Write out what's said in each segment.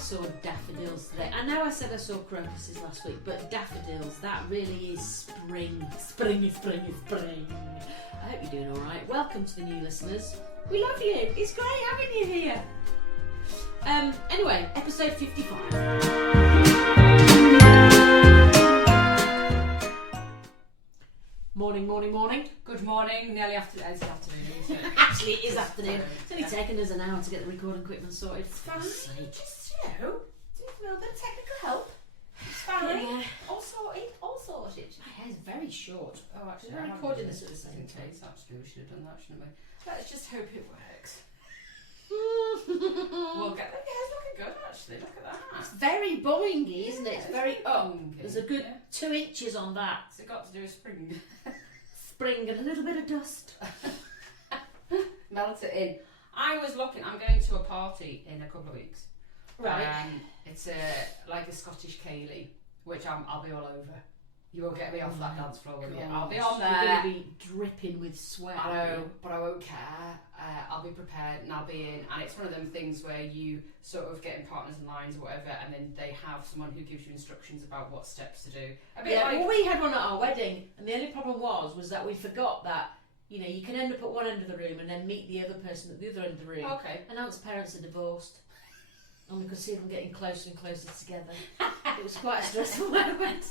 saw daffodils today. I know I said I saw crocuses last week, but daffodils, that really is spring. Spring. I hope you're doing alright. Welcome to the new listeners. We love you. It's great having you here. Anyway, episode 55. Morning. Good morning. Nearly afternoon. It's afternoon, isn't it? Actually, it is afternoon. It's only taken us an hour to get the recording equipment sorted. It's fine. Just, do a little bit of technical help. It's fine. Yeah. All sorted. My hair's very short. Oh, actually, We're recording this at the same time. Actually, we should have done that, shouldn't we? Let's just hope it works. We'll get the hair's looking good, actually. Look at that. It's very boingy, isn't it? It's very up. boingy. There's a good 2 inches on that. It's got to do with spring. Spring and a little bit of dust. Melt it in. I was looking. I'm going to a party in a couple of weeks. Right. It's like a Scottish ceilidh, which I'll be all over. You won't get me off that dance floor with you. I'll be on there. You're going to be dripping with sweat. I know, but I won't care. I'll be prepared and I'll be in. And it's one of them things where you sort of get in partners and lines or whatever, and then they have someone who gives you instructions about what steps to do. Well, we had one at our wedding, and the only problem was that we forgot that, you know, you can end up at one end of the room and then meet the other person at the other end of the room. Okay. And Ant's parents are divorced, and we could see them getting closer and closer together. It was quite a stressful moment.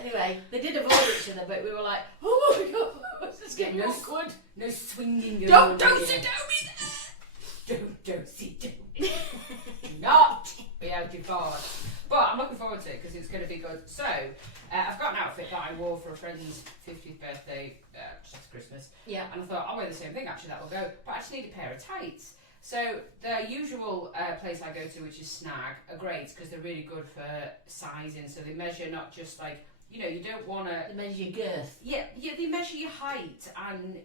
Anyway, they did avoid each other, but we were like, oh my god, this is getting awkward. No swinging. Don't sit down me there. Don't sit down. Do not be out your board. But I'm looking forward to it because it's going to be good. So, I've got an outfit that I wore for a friend's 50th birthday, just after Christmas. Yeah. And I thought, I'll wear the same thing, actually, that will go. But I just need a pair of tights. So, the usual place I go to, which is Snag, are great because they're really good for sizing. So, they measure not just like, you know, you don't want to... They measure your girth. Yeah, they measure your height and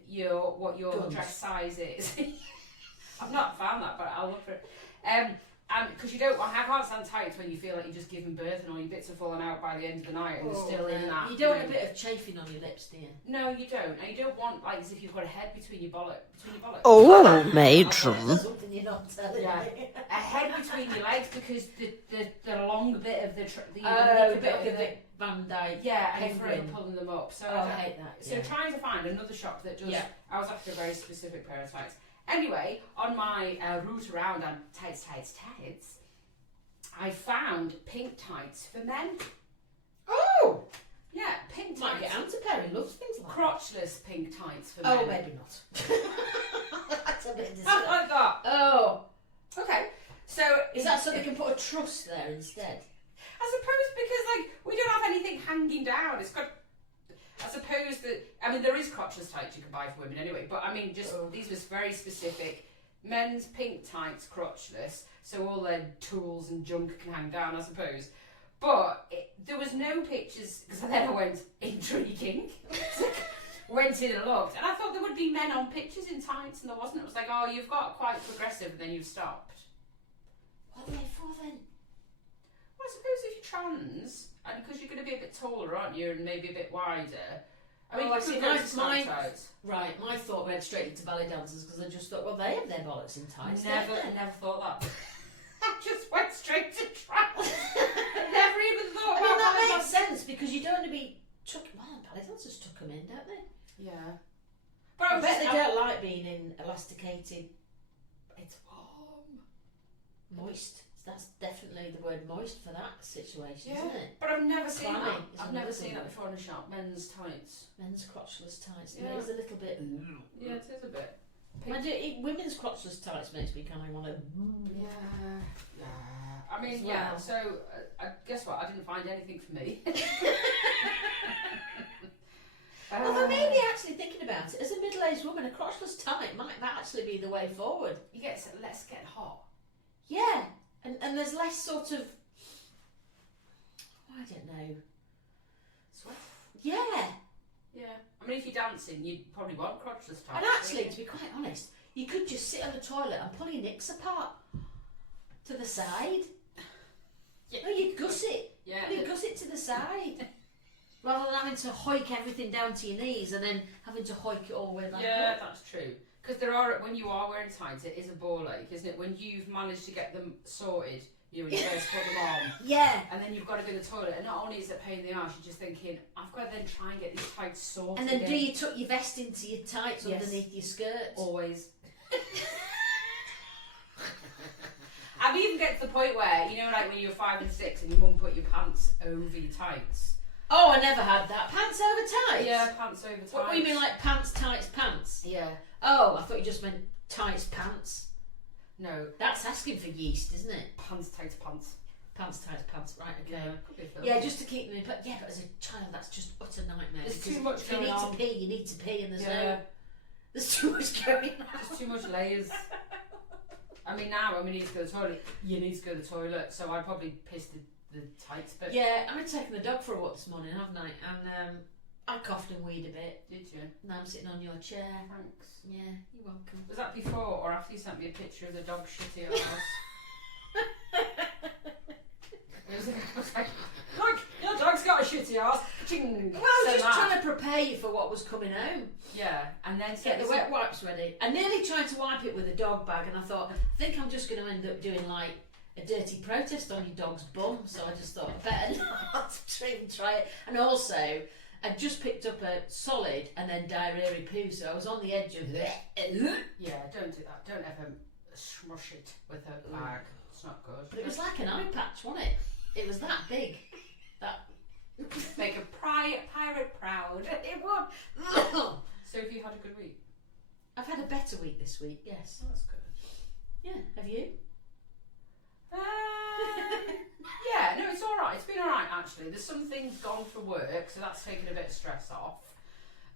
what your dress size is. I've not found that, but I'll look for it. And because you don't... I can't stand tights when you feel like you're just giving birth and all your bits are falling out by the end of the night and you're still in that. You don't want a bit of chafing on your lips, do you? No, you don't. And you don't want, like, as if you've got a head between your bollocks. Oh, matron. That's something you're not telling me. A head between your legs because the long bit of the Van Dyke. Yeah, and you're pulling them up. So I hate that. So trying to find another shop that does. Yeah. I was after a very specific pair of tights. Anyway, on my route around and tights, I found pink tights for men. Oh! Yeah, pink tights. Might get Ant a pair, he loves things like crotchless pink tights for men. Oh, maybe not. That's a bit How like that? Oh. Okay. So is that so they can put a truss there instead? I suppose because like we don't have anything hanging down. It's got. I suppose that there is crotchless tights you can buy for women anyway. But I mean, just these was very specific. Men's pink tights, crotchless, so all their tools and junk can hang down. I suppose. But there was no pictures because then I went intriguing. Went in and looked, and I thought there would be men on pictures in tights, and there wasn't. It was like, oh, you've got quite progressive, and then you've stopped. What are they for then? Well, I suppose if you're trans, and because you're going to be a bit taller, aren't you, and maybe a bit wider. I mean, I see. My thought went straight into ballet dancers because I just thought, well, they have their bollocks in tights. Never thought that. I just went straight to trans. Never even thought about that makes sense because you don't want to be tucking. Well, ballet dancers tuck them in, don't they? Yeah. But I bet they don't like being in elasticated. It's warm. Moist. That's definitely the word moist for that situation, yeah. Isn't it? But I've never seen that. I've never seen that before in a shop. Men's tights. Men's crotchless tights. Yeah. It is a little bit. Yeah, it is a bit. Women's crotchless tights makes me kind of want to. Yeah. I mean, well. yeah. So, guess what? I didn't find anything for me. Although maybe actually thinking about it, as a middle-aged woman, a crotchless tight might that actually be the way forward. You get less get hot. Yeah, and there's less sort of. I don't know. Sweat. Yeah. Yeah. I mean, if you're dancing, you'd probably want crotchless tights. And actually, to be quite honest, you could just sit on the toilet and pull your nicks apart to the side. Yeah. No, you gusset. Yeah. You gusset to the side. Rather than having to hoik everything down to your knees and then having to hoik it all the way back up. That's true. Because when you are wearing tights, it is a ball ache, isn't it? When you've managed to get them sorted, you when you first put them on. Yeah. And then you've got to go to the toilet, and not only is it a pain in the arse, you're just thinking, I've got to then try and get these tights sorted. And then do you tuck your vest into your tights Yes. underneath your skirt? Always. I've even get to the point where, you know, like when you were 5 and 6 and your mum put your pants over your tights. Oh, I never had that. Pants over tights? Yeah, pants over tights. What do you mean, like pants, tights, pants? Yeah. Oh, I thought you just meant tights, pants. No. That's asking for yeast, isn't it? Pants, tights, pants. Pants, tights, pants. Right, okay. Could be a film. Yeah, just to keep them in. But yeah, but as a child, that's just utter nightmare. There's because too much if you going need on. to pee, you need to pee, and there's Yeah. there's too much going on. There's too much layers. I mean, now when we need to go to the toilet, you need to go to the toilet, so I probably pissed the tights bit. Yeah, I've taken the dog for a walk this morning, haven't I? And I coughed and weed a bit. Did you? Now I'm sitting on your chair. Thanks. Yeah, you're welcome. Was that before or after you sent me a picture of the dog shitty at us? It was like, look, your dog's got a shitty arse. Ching. Well, I was Send just that. trying to prepare you for what was coming home. Yeah, and then Get the wet wipes ready. I nearly tried to wipe it with a dog bag, and I thought, I think I'm just going to end up doing like a dirty protest on your dog's bum. So I just thought, better not to try it. And also, I just picked up a solid and then diarrhea poo, so I was on the edge of Yeah, don't do that. Don't ever smush it with a bag. It's not good. But it was like an eye patch, wasn't it? It was that big. That Make a pirate proud. it would. So have you had a good week? I've had a better week this week. Yes. That's good. Yeah. Have you? Yeah, no, it's alright. It's been alright actually. There's some things gone for work, so that's taken a bit of stress off.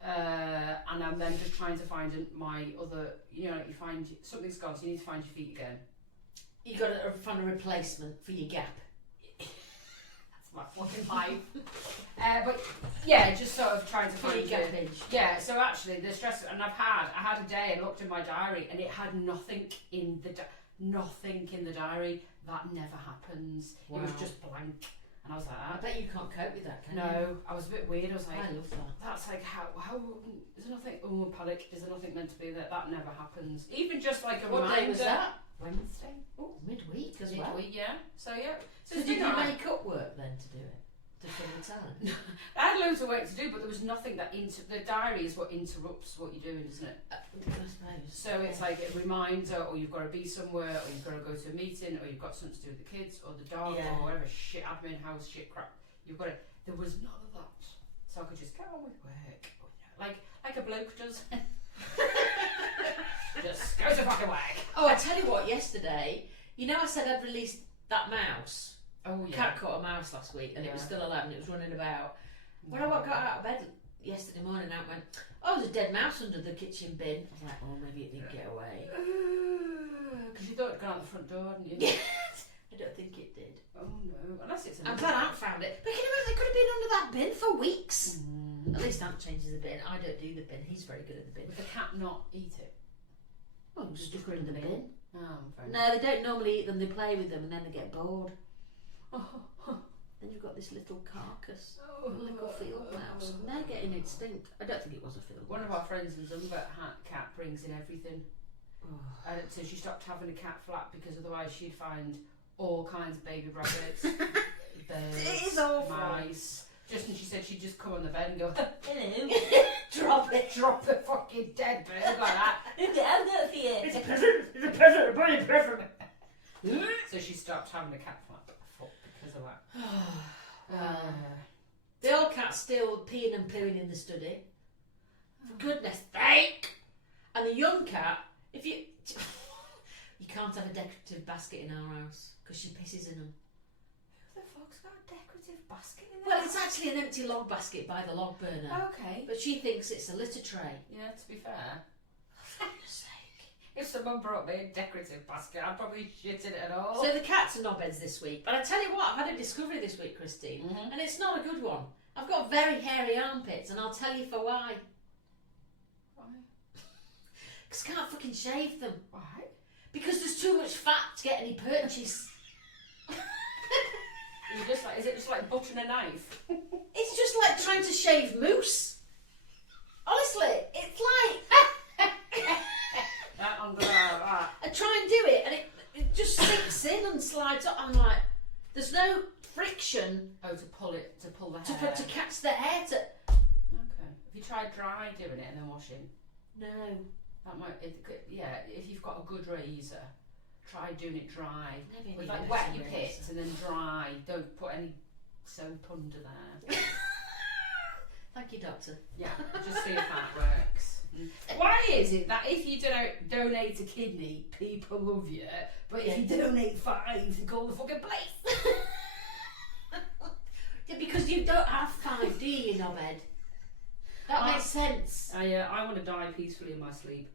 And I'm then just trying to find my other, you know, you find something's gone, so you need to find your feet again. You got to find a replacement for your gap. That's my fucking life. But yeah, just sort of trying to For your find gap your, edge. yeah, so actually the stress, and I had a day and looked in my diary and it had nothing in the diary. That never happens. Wow. It was just blank. And I was like, I bet you can't cope with that, can you? no, I was a bit weird. I was like, I love that. that's like how is there nothing? Oh, panic! Is there nothing meant to be there? That never happens. Even just like a What reminder. day was that? Wednesday. Oh, midweek as well. Midweek, yeah. So yeah. So it's did been you alright. make up work then to do it? To fill the time? I had loads of work to do, but there was nothing that the diary is what interrupts what you're doing, isn't it? I suppose. So it's like a reminder, or you've got to be somewhere, or you've got to go to a meeting, or you've got something to do with the kids, or the dog, Yeah. or whatever shit admin house shit crap. You've got to. There was none of that, so I could just get on with work, like a bloke does. Just go to fucking work. Oh, I tell you what, yesterday, you know I said I'd released that mouse? Oh yeah. Cat caught a mouse last week and it was Yeah. still alive and it was running about. When I got out of bed yesterday morning, I went, oh, there's a dead mouse under the kitchen bin. I was like, oh, maybe it didn't get away. Because you thought it'd gone out the front door, hadn't you? Yes. I don't think it did. Oh no, unless it's. I'm glad Aunt found it. But can you imagine, it could have been under that bin for weeks. Mm. At least Aunt changes the bin. I don't do the bin. He's very good at the bin. Would the cat not eat it? Oh, just stick her in the bin. Oh, fair enough. No, they don't normally eat them. They play with them and then they get bored. Oh, Then you've got this little carcass, oh, a little field mouse. And they're getting extinct. I don't think it was a field One mouse. of our friends in Zumba cat brings in everything. Oh. So she stopped having a cat flat because otherwise she'd find all kinds of baby rabbits, birds, It is awful. mice. Just and she said she'd just come on the bed and go, Hello. Drop it. drop a fucking dead bird like that. I'm not here. It's a present. It's a present. A brilliant present. So she stopped having a cat flat because of that. The old cat's still peeing and pooing in the study. For goodness sake! And the young cat, if you can't have a decorative basket in our house because she pisses in them. Who the fuck's got a decorative basket in Well, there? it's actually an empty log basket by the log burner, Okay. but she thinks it's a litter tray. Yeah, to be fair. For goodness sake! If someone brought me a decorative basket, I'd probably shit in it at all. So the cats are knobheads this week, but I tell you what, I've had a discovery this week, Christine, and it's not a good one. I've got very hairy armpits, and I'll tell you for why. Why? Because I can't fucking shave them. Why? Because there's too much fat to get any purchase. You just like, is it just like buttering a knife? It's just like trying to shave moose. Honestly, it's like That under that. I try and do it and it just sinks in and slides up. I'm like, there's no friction Oh, to pull the hair. to catch the hair to... Okay. Have you tried dry doing it and then washing? No. That might, if you've got a good razor, try doing it dry. Maybe With I need like a wet better your razor. pits and then dry. Don't put any soap under there. Thank you, doctor. Yeah, just see if that works. Why is it that if you donate a kidney, people love you, but if you donate 5, they call the fucking place? Yeah, because you don't have 5, do you, knobhead? That makes sense. I want to die peacefully in my sleep.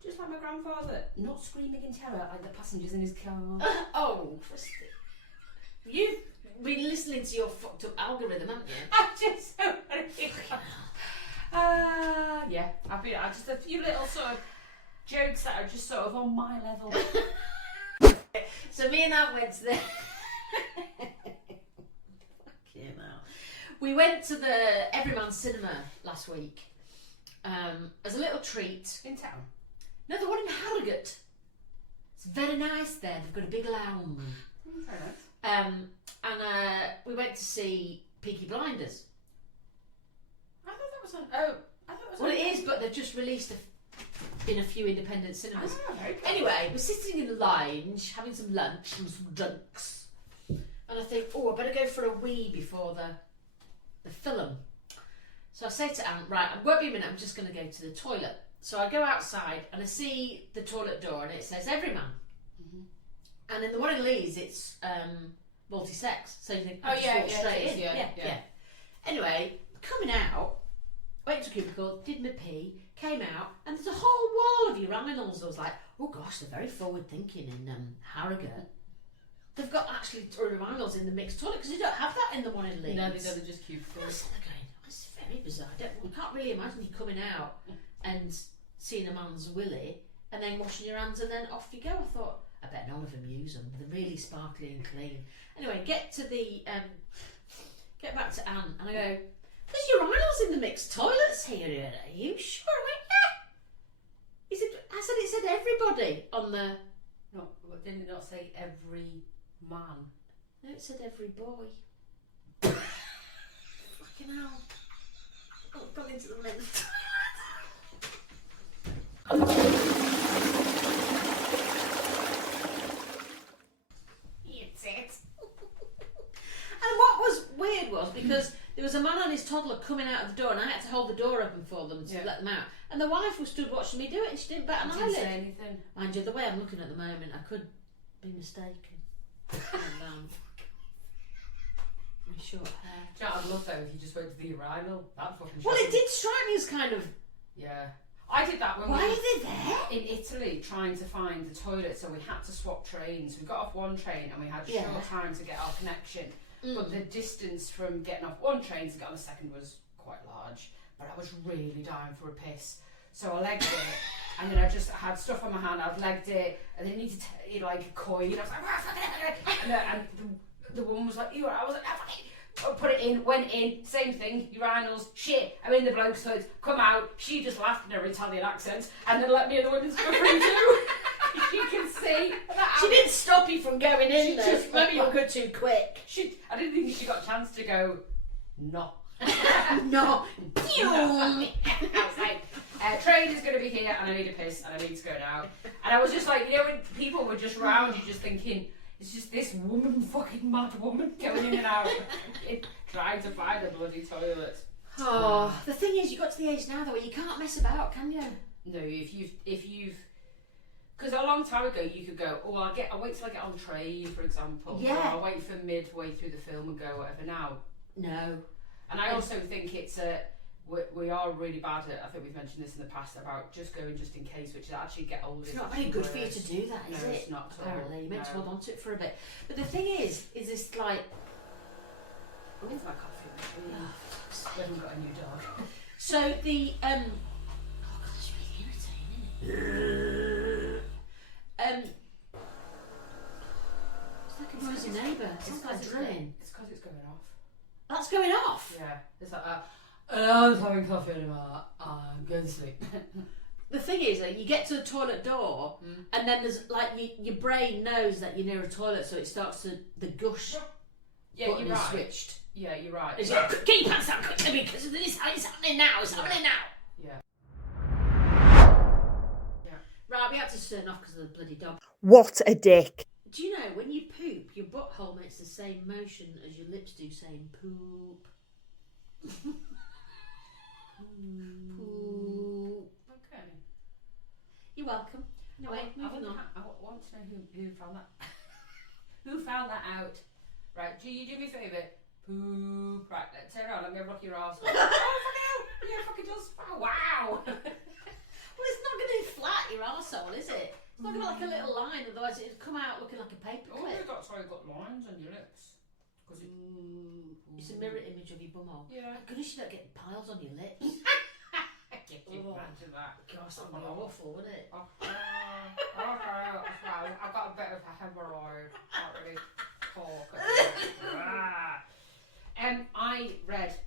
Just like my grandfather, not screaming in terror like the passengers in his car. Oh, Christy. You've been listening to your fucked up algorithm, haven't you? I'm just so yeah, I just a few little sort of jokes that are just sort of on my level. So me and Anne went to the... Fucking hell. We went to the Everyman Cinema last week as a little treat. In town? No, the one in Harrogate. It's very nice there. They've got a big lounge. Very nice. And we went to see Peaky Blinders. I thought that was on. Oh, I thought it was Well, on. it is, but they've just released in a few independent cinemas. Oh, very good. Anyway, we're sitting in the lounge, having some lunch and some drinks. And I think, I better go for a wee before the film. So I say to Anne, right, I won't be a minute, I'm just going to go to the toilet. So I go outside and I see the toilet door and it says Everyman. Mm-hmm. And in the one in Leeds, it's multi-sex. So you think, just walk straight in. Yeah. Anyway, coming out, went to a cubicle, did my pee, came out, and there's a whole wall of urinals. I was like, oh gosh, they're very forward thinking in Harrogate. They've got actually urinals in the mixed toilet because you don't have that in the one in Leeds. No, they don't, they're just cubicles. It's very bizarre. I can't really imagine you coming out and seeing a man's willy and then washing your hands and then off you go. I thought, I bet none of them use them. They're really sparkly and clean. Anyway, get back to Anne and I go, there's urinals in the mixed toilets here. Are you sure? I went, yeah. He said, it said everybody on the... No, didn't it not say every man? No, it said every boy. Fucking hell. I've gone into the men's toilet. It's it. And what was weird was because there was a man and his toddler coming out of the door and I had to hold the door open for them to let them out. And the wife was stood watching me do it and she didn't bat an eyelid. Didn't say anything. Mind you, the way I'm looking at the moment, I could be mistaken. My short hair. Do you know what I'd love though if you just went to the urinal? That fucking Well, shocking. it did strike me as kind of... Yeah. I did that when Why we are they there? in Italy trying to find the toilet, so we had to swap trains. We got off one train and we had short time to get our connection. But the distance from getting off one train to get on the second was quite large. But I was really dying for a piss. So I legged it, and then I just had stuff on my hand, I'd legged it, and then it needed to like a coin. I was like, and the woman was like, I was like, I put it in, went in, same thing, urinals, shit, I'm in the bloke's toilet, come out, she just laughed in her Italian accent, and then let me in the women's go through too. You can see. She didn't stop you from going in though. just Maybe you were good too quick. I didn't think she got a chance to go, no. No. I was like, train is going to be here and I need a piss and I need to go now. And I was just like, when people were just round you just thinking, it's just this woman, fucking mad woman, going in and out, trying to find a bloody toilet. Oh, the thing is, you got to the age now though where you can't mess about, can you? No, if you've, because a long time ago you could go, I'll wait till I get on the train, for example. Yeah. Or I'll wait for midway through the film and go, whatever. Now, no. And I also think it's we are really bad at, I think we've mentioned this in the past, about just going just in case, which is actually get older. It's not very good for you to do that, is no, it? It's not apparently. You're meant to hold on to it for a bit. But the thing is this like... Where's my coffee? We haven't got a new dog. So the... oh God, that's really irritating, isn't it? It's like a noisy neighbour. It sounds like drilling. It's because it's going off. That's going off? Yeah. It's like, I'm having coffee anymore. I'm going to sleep. The thing is that you get to the toilet door, and then there's like your brain knows that you're near a toilet, so it starts to the gush. Yeah, button you're is right. switched. Yeah, you're right. It's like, get your pants down quickly because it's happening now. It's happening now. Yeah. Right, we had to turn off because of the bloody dog. What a dick. Do you know when you poop, your butthole makes the same motion as your lips do, saying poop. Poop. Okay. You're welcome. Anyway, moving on. I want to know who found that. Who found that out? Right, do you do me a favour? Poop. Right, turn around. Let me have a look at your arse. Oh, fucking hell! Yeah, fucking does. Oh, wow. Well, it's not going to be flat, your arsehole, is it? It's not going to be like a little line, otherwise it'd come out looking like a paper Oh, clip. that's why you've got lines on your lips. It's a mirror image of your bumhole. Yeah. Thank goodness you don't get piles on your lips. Can you imagine that? Gosh, that'd be awful, wouldn't it? Okay, I've got a bit of a hemorrhoid. Can't really talk. I read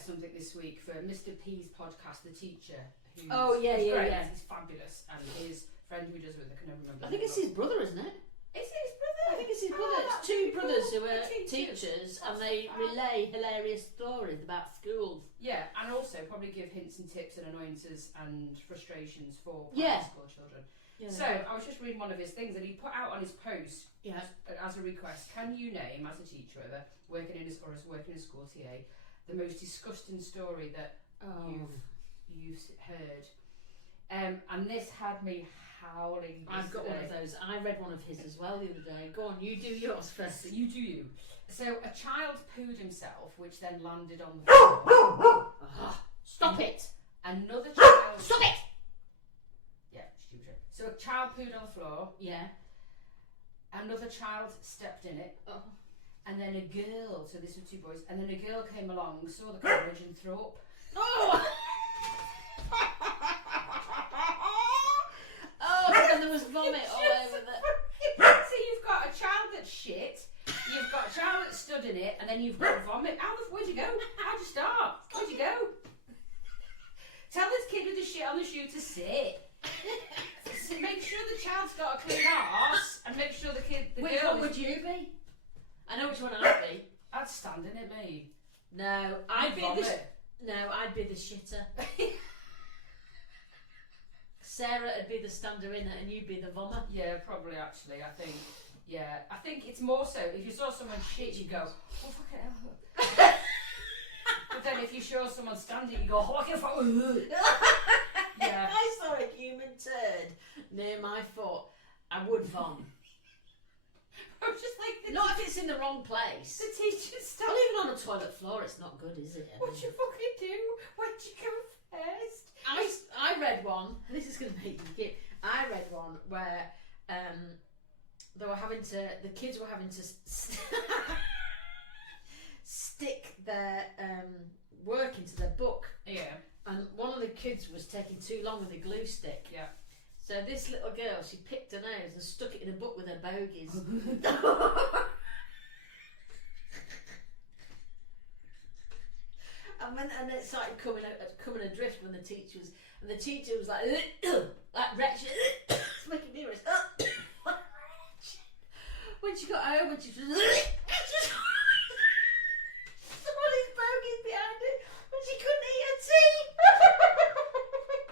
something this week for Mr. P's podcast, The Teacher. Who's great. He's fabulous, and his friend who does it with, I can never remember. I think it's his brother, isn't it? Is it his brother? I think it's his brother. It's two brothers who are teachers, and they relay hilarious stories about schools. Yeah, and also probably give hints and tips and annoyances and frustrations for Yeah. school children. Yeah, So I was just reading one of his things, and he put out on his post as a request: can you name, as a teacher, either working in or as working in a school TA, the most disgusting story that you've heard? And this had me howling. I've got one of those. I read one of his as well the other day. Go on, you do yours first. You do you. So a child pooed himself, which then landed on the floor. Stop it! Another child. Stop it! Yeah, stupid. So a child pooed on the floor. Yeah. Another child stepped in it. Oh. And then a girl, so this were two boys, and then a girl came along, saw the carriage and threw up. Oh! Oh, and there was vomit all over the... So you've got a child that's shit, you've got a child that stood in it, and then you've got vomit. Where'd you go? How'd you start? Where'd you go? Tell this kid with the shit on the shoe to sit. So make sure the child's got a clean arse, and make sure the Which girl one would you be? I know which one I'd be. I'd stand in it, me. No, I'd be I'd be the shitter. Sarah would be the stander in it, and you'd be the vommer. Yeah, probably actually. I think it's more so if you saw someone shit, you go, oh fucking hell. But then if you saw someone standing, you go, oh I can fucking. Yeah. If I saw a human turd near my foot, I would vom. I'm just like not if it's in the wrong place. The teacher's stuff. Well, even on a toilet floor, it's not good, is it? What'd you fucking do? Where'd you go first? I read one. This is going to make you giggle. I read one where the kids were having to stick their work into their book. Yeah. And one of the kids was taking too long with the glue stick. Yeah. So this little girl, she picked her nose and stuck it in a book with her bogies. And it started coming adrift when the teacher was like wretched. It's making me nervous. When she got home, and she was all these bogies behind it, and she couldn't eat her tea.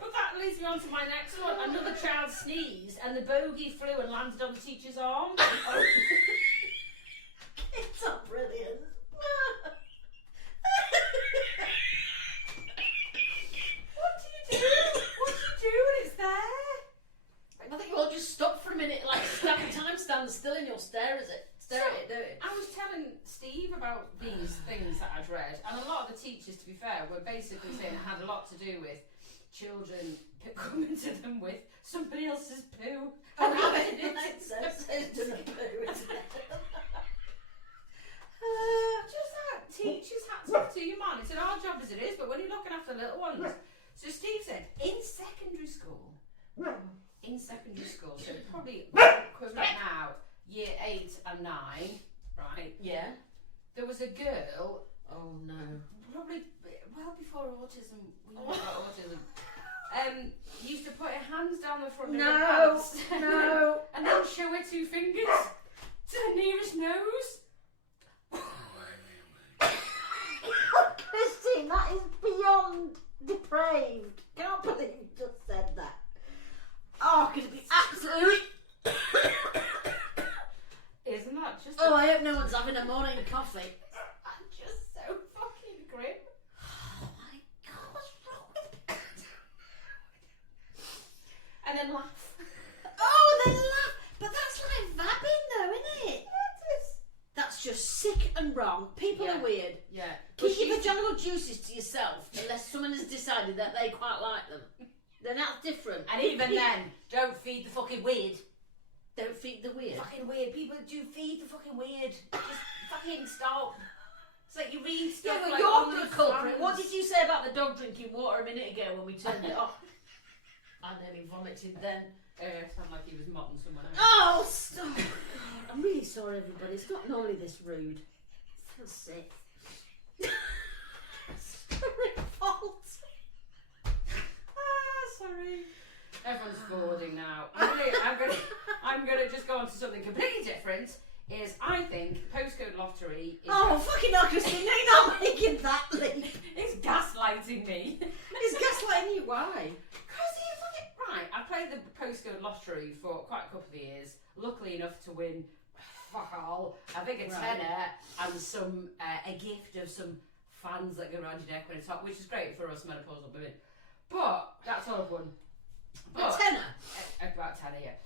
But that leads me on to my next one. Another child sneezed, and the bogey flew and landed on the teacher's arm. It's so brilliant. I think you'll just stop for a minute, like time stands still, and you'll stare at it, don't you? I was telling Steve about these things that I'd read, and a lot of the teachers, to be fair, were basically saying it had a lot to do with children coming to them with somebody else's poo. And having it so to the poo, isn't it? Just that teachers hats off to you, man. It's an hard job as it is, but when you're looking after little ones. So Steve said, in secondary school, so probably equivalent now, year 8 and 9, right? Yeah. There was a girl. Oh no. Probably well before autism. We knew about autism. used to put her hands down the front of her No, pants. no. And then show her 2 fingers to the nearest nose. Christine, that is beyond depraved. Can't believe you just said that. Oh, could it be absolutely... Isn't that just... Oh, I hope no one's having a morning coffee. I'm just so fucking grim. Oh my God, what's wrong with me? And then laugh. Oh, they laugh. But that's like vabbing though, isn't it? That is... That's just sick and wrong. People Yeah. are weird. Yeah. Keep your vaginal juices to yourself unless someone has decided that they quite like them. Then that's different. And even then, don't feed the fucking weird. Don't feed the weird. Fucking weird. People do feed the fucking weird. Just fucking stop. It's like you read stuff Yeah, but like you're on the these culprit. fans. What did you say about the dog drinking water a minute ago when we turned it off? I nearly vomited then. Sound like he was motting someone else. Oh, stop. God, I'm really sorry, everybody. It's not normally this rude. So sick. Sorry, fault. Sorry. Everyone's forwarding now. I'm gonna just go on to something completely different. Is I think postcode lottery is Oh, fucking hell, Christine. No, you're not making that leap. it's gaslighting me. It's gaslighting you. Why? Because you fucking right. I played the postcode lottery for quite a couple of years. Luckily enough to win fuck all. I think a Right. tenner and some a gift of some fans that go around your neck when it's hot, which is great for us menopausal women. But that's all I've won. A tenner. About tenner, yeah.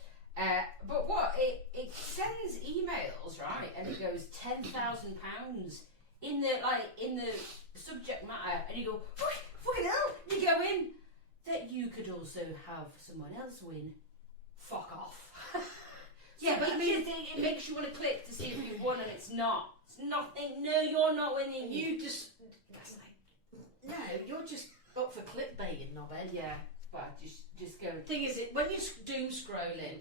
But what it sends emails, right, and it goes £10,000 in the subject matter, and you go fucking hell, and you go in that you could also have someone else win. Fuck off. Yeah, but I mean, it makes you want to click to see if you've won, and it's not. It's nothing. No, you're not winning. you just no, you're just up for clickbaiting, knobhead. Yeah, but just go. Thing is, when you're doom scrolling,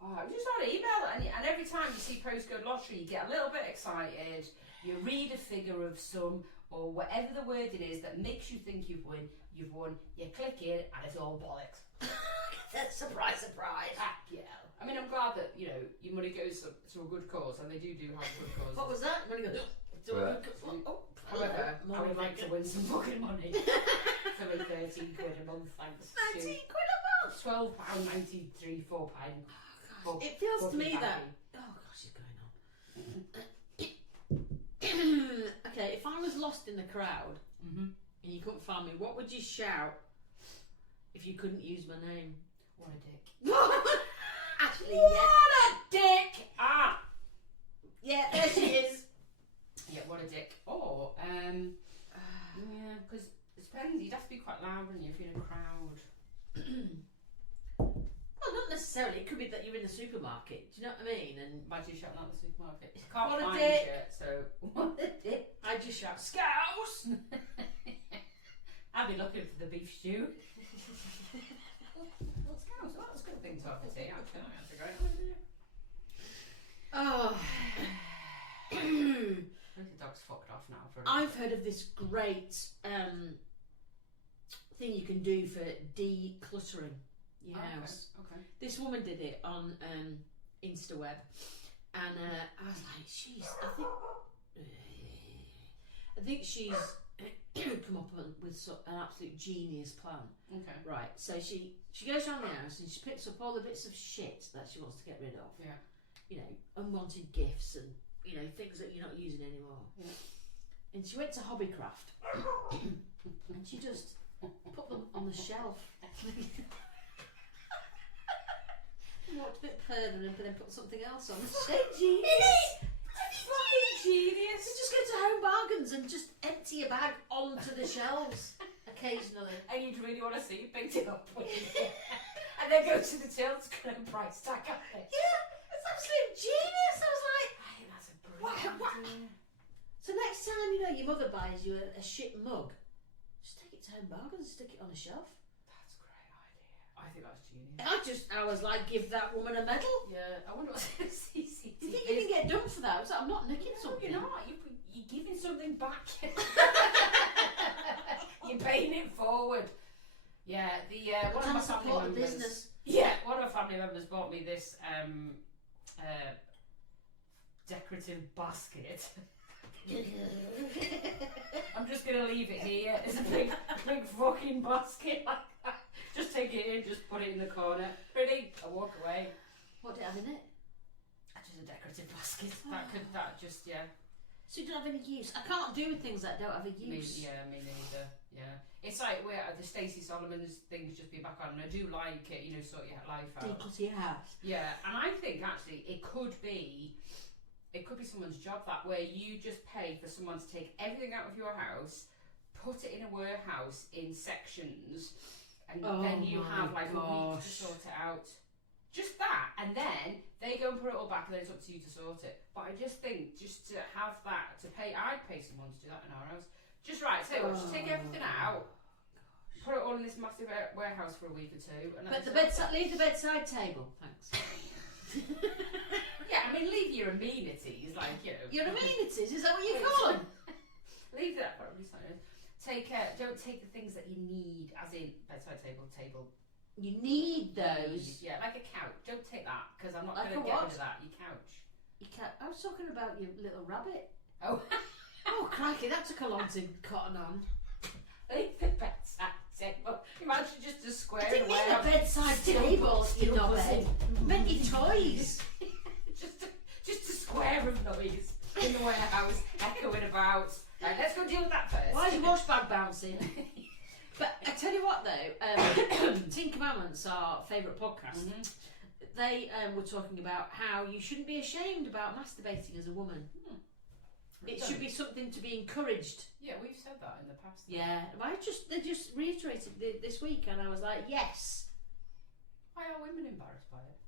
Oh, you just want to email it, and every time you see postcode lottery, you get a little bit excited. You read a figure of some or whatever the wording is that makes you think you've won. You click it, and it's all bollocks. surprise, surprise. Yeah. I mean, I'm glad that your money goes to a good cause, and they do have good causes. What was that? When you go, However, I would like to win some fucking money for me £13 a month, thanks. £13 a month. £12.93, £4. Oh, it feels to me that. Oh gosh, it's going on. Okay, if I was lost in the crowd and you couldn't find me, what would you shout if you couldn't use my name? What a dick. Actually, What a dick! Ah! yeah, there she is. Yeah, what a dick. Or, yeah, because it depends. You'd have to be quite loud, wouldn't you, if you're in a crowd? Well, not necessarily. It could be that you're in the supermarket. Do you know what I mean? And Imagine you shouting out the supermarket. You can't What a find dick. shit, so what a dick. I just shout, "Scouse!" I'd be looking for the beef stew. What's going on? So that's a good thing to have to say. Actually, that's a great idea. Oh. I think the dog's fucked off now. For I've heard of this great thing you can do for decluttering your house. Okay. This woman did it on InstaWeb, and I was like, "Jeez, I think she's come up with an absolute genius plan." Okay. Right, so she goes around the house and she picks up all the bits of shit that she wants to get rid of. Yeah. You know, unwanted gifts and things that you're not using anymore. Yeah. And she went to Hobbycraft and she just put them on the shelf. Walked a bit further and then put something else on. So genius! Fucking genius! You just go to Home Bargains and just empty your bag onto the shelves occasionally. And you'd really want to see you picked it up. And then go to the till to get a price tag on it. Yeah, it's absolute genius. I was like, I think that's a brilliant what? idea. So next time your mother buys you a shit mug, just take it to Home Bargains and stick it on a shelf. That's a great idea. I think that's genius. I was like, give that woman a medal. Yeah, I wonder what's CCTV. Do you think you can get done for that? I was like, I'm not nicking No, something. you're not. You're giving something back. You're paying it forward. Yeah, one of my family support the members. business. Yeah, one of my family members bought me this decorative basket. I'm just gonna leave it here. It's a big fucking basket like that. Just take it in, just put it in the corner. Pretty. I walk away. What do you have in it? Just a decorative basket. So you don't have any use. I can't do with things that don't have a use. Me neither. Yeah. It's like where the Stacey Solomon's things just be back on, and I do like it, sort your life out. Declutter your house. Yeah, and I think actually it could be someone's job that where you just pay for someone to take everything out of your house, put it in a warehouse in sections, and then you have like a week to sort it out. Just that, and then they go and put it all back, and then it's up to you to sort it. But I just think just to have that to pay, I'd pay someone to do that in our house. Just just take everything out, put it all in this massive warehouse for a week or two, and But leave the bedside table, thanks. Yeah, I mean, leave your amenities, like Your amenities, is that what you call them? Leave that probably something. Don't take the things that you need, as in bedside table. You need those. Yeah, like a couch. Don't take that, because I'm not Like going to a get what? rid of that. Your couch. I was talking about your little rabbit. Oh. Oh, crikey, that took a long to cotton on. Leave the bedside table. Imagine just a square. I didn't mean a bedside table, you knobhead. I meant your toys. just a square of noise in the warehouse, echoing about. Right, let's go deal with that first. Why is your wash bag bouncing? But I tell you what though, Teen Commandments, our favourite podcast, they were talking about how you shouldn't be ashamed about masturbating as a woman. It should be something to be encouraged. Yeah, we've said that in the past. Yeah, they just reiterated this week, and I was like, yes. Why are women embarrassed by it?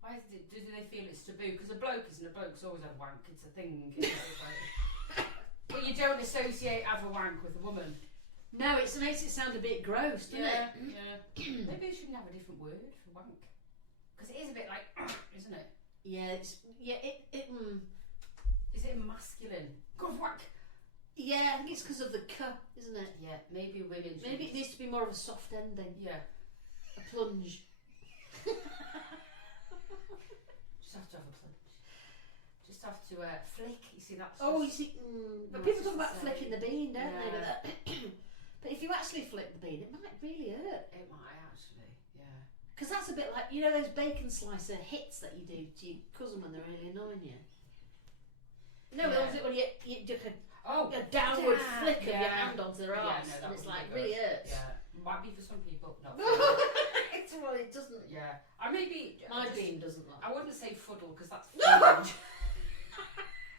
Why do they feel it's taboo? Because a bloke's always had wank. It's a thing. But you don't associate have a wank with a woman. No, it makes it sound a bit gross, doesn't it? Yeah. Maybe they shouldn't have a different word for wank. Because it is a bit like, isn't it? Yeah, Is it masculine? Good wank. Yeah, I think it's because of the "k," isn't it? Yeah, maybe women. Maybe it needs to be more of a soft ending. Yeah. A plunge. Just have to have a plunge. Just have to flick. You see that? You see. But people talk about flicking the bean, don't they? But if you actually flick the bean, it might really hurt. It might actually, yeah. Because that's a bit like, those bacon slicer hits that you do to your cousin when they're really annoying you. No, was it when you do a downward flick of your hand onto their arse, and it's like really hurts. Yeah, might be for some people. No, it doesn't. Yeah, My bean doesn't. I wouldn't say fuddle because that's food.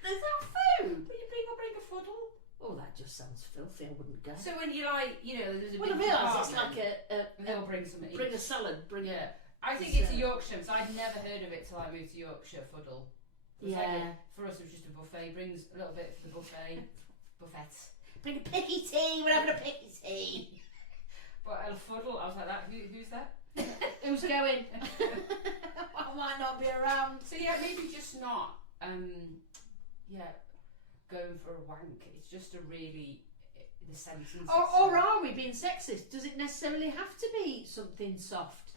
There's no food. But people bring a fuddle. Oh, that just sounds filthy. I wouldn't go. So when you there's a well, big I realise it's like they'll bring something. Bring a salad. I think it's a Yorkshire, so I'd never heard of it till I moved to Yorkshire. Fuddle. For us, it was just a buffet. He brings a little bit for the buffet. Buffets. Bring a picky tea. We're having a picky tea. But a fuddle, I was like that. Who's that? Who's going? I might not be around. So yeah, maybe just not. Going for a wank. It's just a really the sentence. Or are we being sexist? Does it necessarily have to be something soft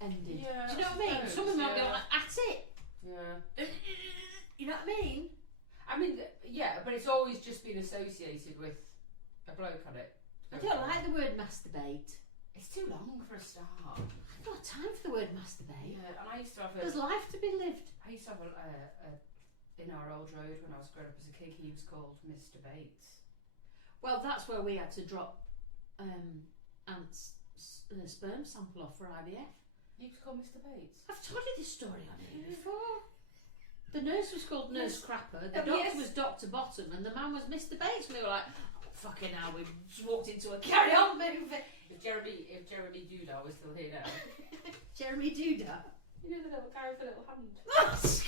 ended? Yeah, do you know what I mean? Someone might be like, at it. Yeah. You know what I mean? But it's always just been associated with a bloke on it. I don't like the word masturbate. It's too long for a start. I've got time for the word masturbate. Yeah, and I used to have There's life to be lived. I used to have in our old road when I was growing up as a kid, he was called Mr. Bates. Well, that's where we had to drop Ant's sperm sample off for IVF. He was called Mr. Bates. I've told you this story on here before. The nurse was called Nurse Crapper, the doctor was Dr. Bottom, and the man was Mr. Bates. And we were like, oh, fucking hell, we just walked into a carry on movie. If Jeremy Doodah was still here now. Jeremy Doodah? You know the little guy with the little hand? What's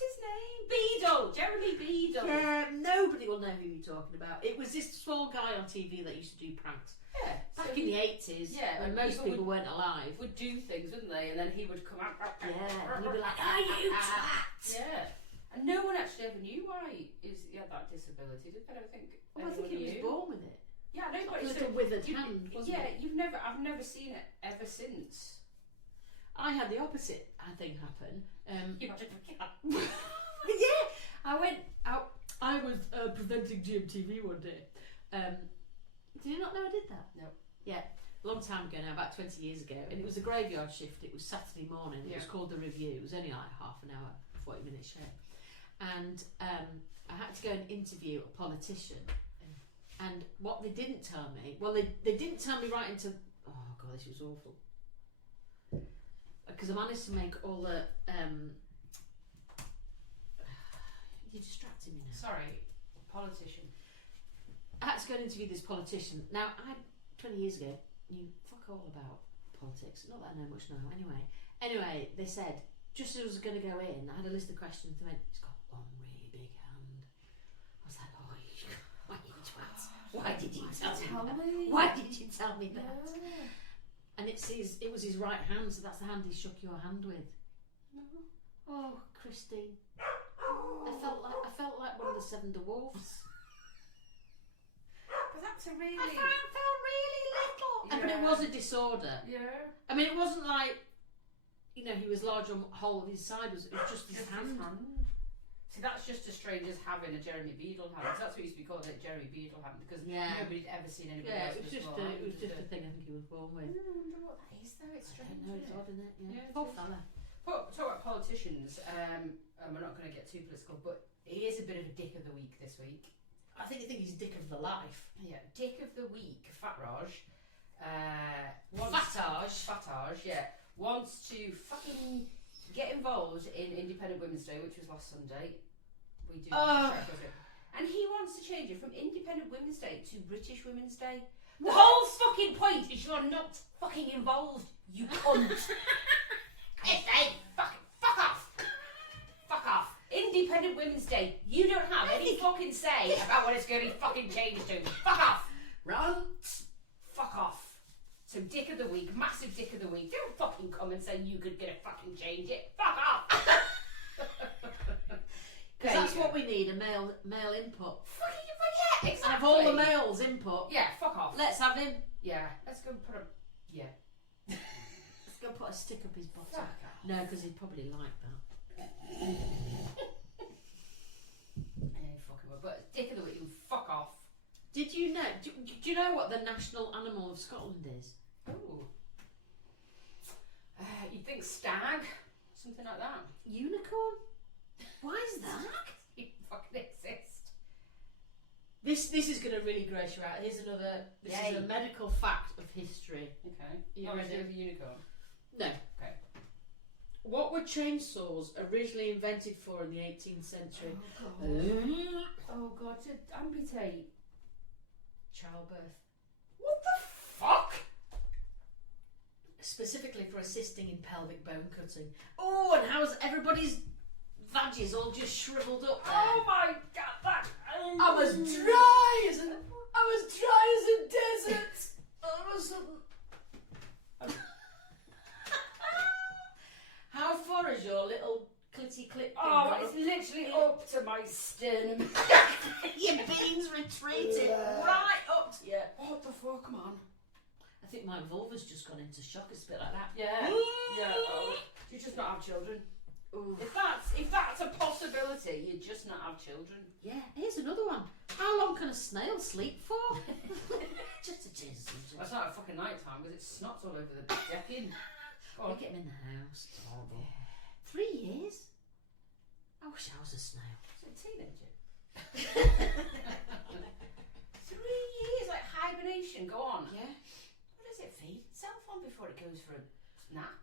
his name? Beadle! Jeremy Beadle! Yeah, nobody will know who you're talking about. It was this small guy on TV that used to do pranks. Yeah. Back in the 80s, when most people weren't alive. Would do things, wouldn't they? And then he would come out. Yeah, and he'd be like, oh, you twat! Yeah. And no one actually ever knew why he had that disability, did they? I don't think. Well, I think he was born with it. Yeah, no, but Like a it's little withered hand, wasn't yeah, it? I've never seen it ever since. I had the opposite, thing happen. Yeah, I went out. I was presenting GMTV one day. Did you not know I did that? No. Yeah, a long time ago now, about 20 years ago, and it was a graveyard shift. It was Saturday morning. It was called The Review. It was only like half an hour, 40-minute show, and I had to go and interview a politician. And what they didn't tell me, well, they didn't tell me right into. Oh god, this was awful. Because I managed to make all the. You're distracting me now. sorry, politician. I had to go and interview this politician. Now, 20 years ago, knew fuck all about politics. Not that I know much now, anyway. They said, just as I was going to go in, I had a list of questions. They went, he's got one really big hand. I was like, oh, you twat. Why did you tell me? Why did you tell me that? Yeah. And it was his right hand, so that's the hand he shook your hand with. Oh, Christine. I felt like one of the 7 dwarfs. But that's a really. I felt really little. Yeah. But it was a disorder. Yeah. I mean, it wasn't like, he was large on the whole of his side. It was just his hand. See, that's just as strange as having a Jeremy Beadle hand. That's what used to be called a Jeremy Beadle hand because nobody'd ever seen anybody else it was just a thing I think he was born with. I wonder what that is though. It's strange. I don't know, it's odd, isn't it? Yeah, Poor fella. Talk about politicians. We're not going to get too political, but he is a bit of a dick of the week this week. I think he's dick of the life. Yeah, dick of the week, Fat Raj. Fatage, yeah, wants to fucking get involved in Independent Women's Day, which was last Sunday. We do. And he wants to change it from Independent Women's Day to British Women's Day. The whole fucking point is you're not fucking involved, you cunt. Fuck off. Fuck off. Independent Women's Day. You don't have any fucking say about what it's going to be fucking changed to. Fuck off. Runt. Fuck off. So dick of the week, massive dick of the week. Don't fucking come and say you could get a fucking change it. Fuck off. Because that's what we need, a male input. Fucking yeah, exactly. Have all the males input. Yeah, fuck off. Let's have him. Yeah, let's go put a Let's go put a stick up his bottom. Fuck off. No, because he'd probably like that. Fucking well, but dick of the week, fuck off. Did you know? Do you know what the national animal of Scotland is? Ooh. You'd think stag, something like that. Unicorn? Why is that? You fucking exist. This is going to really gross you out. Here's another. This is a medical fact of history. Okay. You Not ready? with a unicorn. No. Okay. What were chainsaws originally invented for in the 18th century? Oh god, to amputate. Childbirth. What the fuck? Specifically for assisting in pelvic bone cutting. Oh, and how's everybody's vaggies all just shriveled up there? Oh my god, that. I'm as dry as a desert. All of a sudden. How far is your little clitty clip? Oh, it's literally up to my sternum. Your beans retreating right up to you. What the fuck, man? I think my vulva's just gone into shock. It's a bit like that. Yeah. Yeah. Oh. You just not have children. Ooh. If that's a possibility, you just not have children. Yeah. Here's another one. How long can a snail sleep for? Just a jizz. That's not at fucking night time because it snots all over the decking. We get him in the house. It's horrible. 3 years? I wish I was a snail. Is it a teenager? 3 years, like hibernation. Go on. Yeah. What does it feed itself on before it goes for a nap?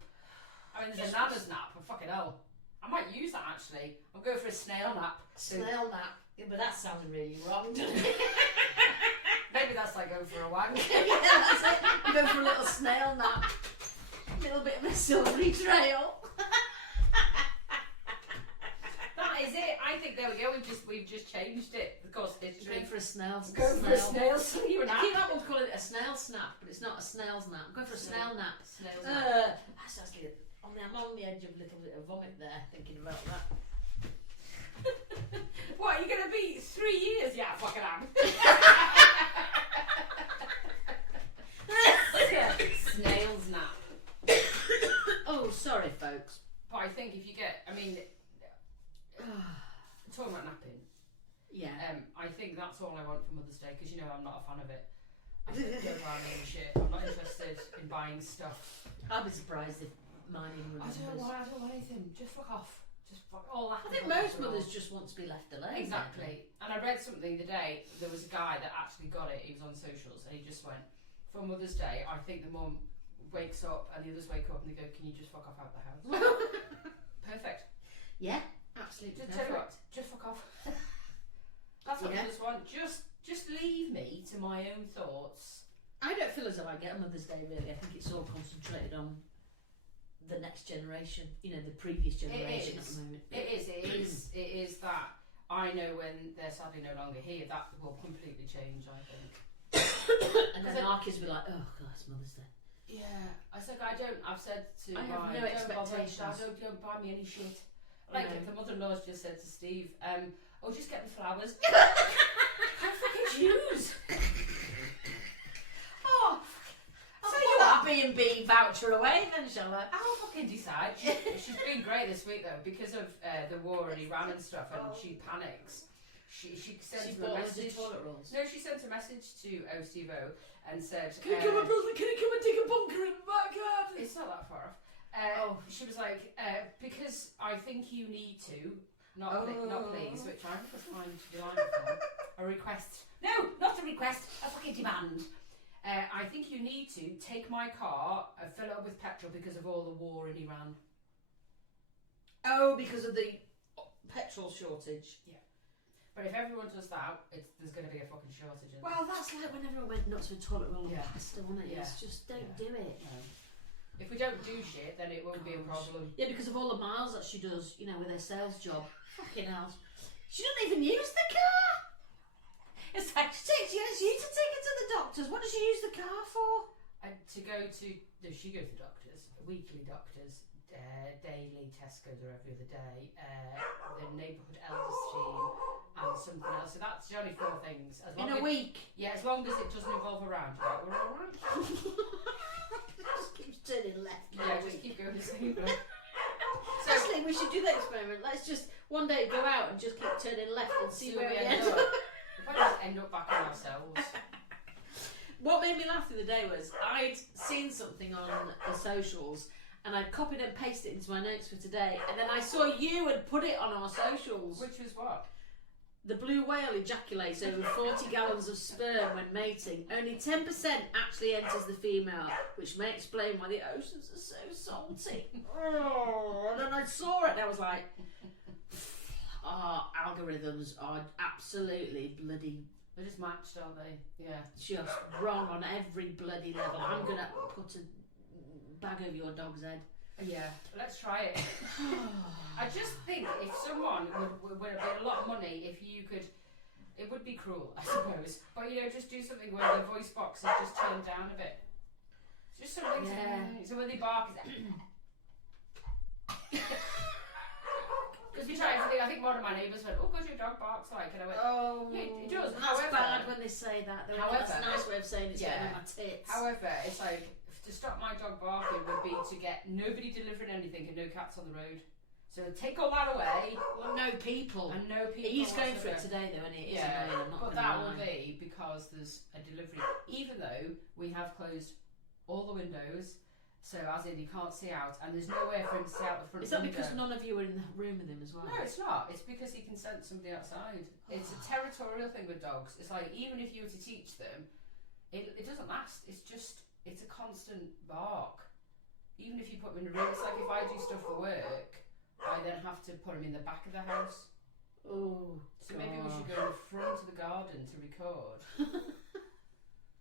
I mean, there's a nana's nap. But fucking hell, I might use that actually. I'll go for a snail nap. Snail nap. Yeah, but that sounded really wrong, doesn't it? Maybe that's like going for a wank. Yeah, that's it. You go for a little snail nap. A little bit of a silvery trail. That is it. I think there we go. We've just changed it. Of course, Going for a snail. Go for a snail sleep nap. I think that one's calling it a snail snap, but it's not a snail's nap. I'm going for a snail nap. Snail's nap. I'm on the edge of a little bit of vomit there, thinking about that. What, are you going to be 3 years? Yeah, fucking am. Snail's Nap. Oh, sorry, folks. But I think if you get, talking about napping, Yeah. I think that's all I want for Mother's Day, because I'm not a fan of it. I don't buy me any shit. I'm not interested in buying stuff. I'd be surprised if mine even I remembers. don't want anything. Just fuck off. Just fuck all that. I think most mothers just want to be left alone. Exactly. And I read something the day, there was a guy that actually got it, he was on socials, and he just went, for Mother's Day, I think the mum wakes up and the others wake up and they go, can you just fuck off out the house? Perfect. Yeah, absolutely. Just tell you what, just fuck off. That's what mothers want. Just leave me to my own thoughts. I don't feel as though I get a Mother's Day really. I think it's all concentrated on the next generation, the previous generation at the moment. It is that I know when they're sadly no longer here, that will completely change, I think. And then our kids will be like, oh god, it's Mother's Day. Yeah, I've said to I have Ryan, no expectations. Don't buy me any shit. Like the mother-in-law's just said to Steve, just get the flowers. I fucking choose. I'll put that B&B voucher away then, shall I? I'll fucking decide. She's been great this week though, because of the war in Iran and stuff, and she panics. She sent a message. Toilet rolls. No, she sent a message to Steve-O and said, Can you come and dig a bunker in the backyard? It's not that far off. She was like, because I think you need to, not please, which I find delightful. A request. No, not a request, a fucking demand. I think you need to take my car and fill it up with petrol because of all the war in Iran. Oh, because of the petrol shortage. Yeah. But if everyone does that, there's going to be a fucking shortage. Well, that's like when everyone went nuts with toilet roll and pasta, wasn't it? Yeah. It's just don't do it. No. If we don't do shit, then it won't be a problem. Yeah, because of all the miles that she does, with her sales job. Fucking hell. She doesn't even use the car. It's like, she takes you to take her to the doctors. What does she use the car for? She goes to doctors, weekly doctors, daily Tesco's or every other day, the neighbourhood elders team, and something else. So that's the only 4 things. In a week? Yeah, as long as it doesn't involve a roundabout, we're alright. Just keeps turning left. Yeah, just keep going the same way. So, actually, we should do that experiment. Let's just one day go out and just keep turning left and see where we end up. We'll probably just end up back on ourselves. What made me laugh the other day was I'd seen something on the socials and I'd copied and pasted it into my notes for today, and then I saw you had put it on our socials. Which was what? The blue whale ejaculates over 40 gallons of sperm when mating. Only 10% actually enters the female, which may explain why the oceans are so salty. And then I saw it and I was like, our algorithms are absolutely bloody... They're just matched, aren't they? Yeah. Just wrong on every bloody level. I'm going to put a bag over your dog's head. Yeah, let's try it. I just think if someone would pay a lot of money, if you could, it would be cruel, I suppose. But just do something where the voice box is just turned down a bit. Just something. So when they bark, because we tried everything. I think one of my neighbours went, "Oh, God, your dog barks like," and I went, "Oh, yeah, it does." That's bad when they say that. That's a nice way of saying it's getting on my tits. However, it's like, to stop my dog barking would be to get nobody delivering anything and no cats on the road. So take all that away. Well, no people. And no people. He's going for it today though, and it is annoying. I'm not but that will be because there's a delivery. Even though we have closed all the windows, so as in you can't see out, and there's nowhere for him to see out the front. Is that because none of you are in the room with him as well? No, it's not. It's because he can sense somebody outside. It's a territorial thing with dogs. It's like, even if you were to teach them, it doesn't last. It's a constant bark. Even if you put them in a room, it's like if I do stuff for work, I then have to put them in the back of the house. Oh, so maybe we should go in the front of the garden to record.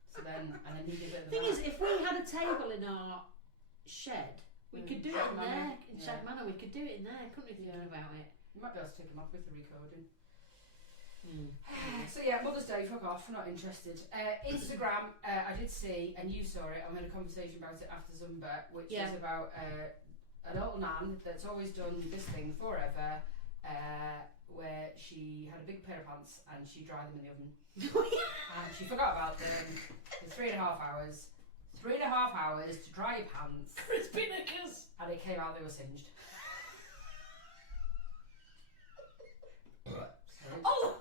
So then, and then you give it. The thing is, if we had a table in our shed, we could do it in there. In Shag Manor, we could do it in there. Couldn't we? Thinking about it. You might be able to take them off with the recording. So yeah, Mother's Day, fuck off, not interested. Instagram, I did see, and you saw it, I had a conversation about it after Zumba, which is about an old nan that's always done this thing forever, where she had a big pair of pants and she dried them in the oven. And she forgot about them for 3.5 hours. 3.5 hours to dry your pants. Crispy knickers. And it came out they were singed. Oh,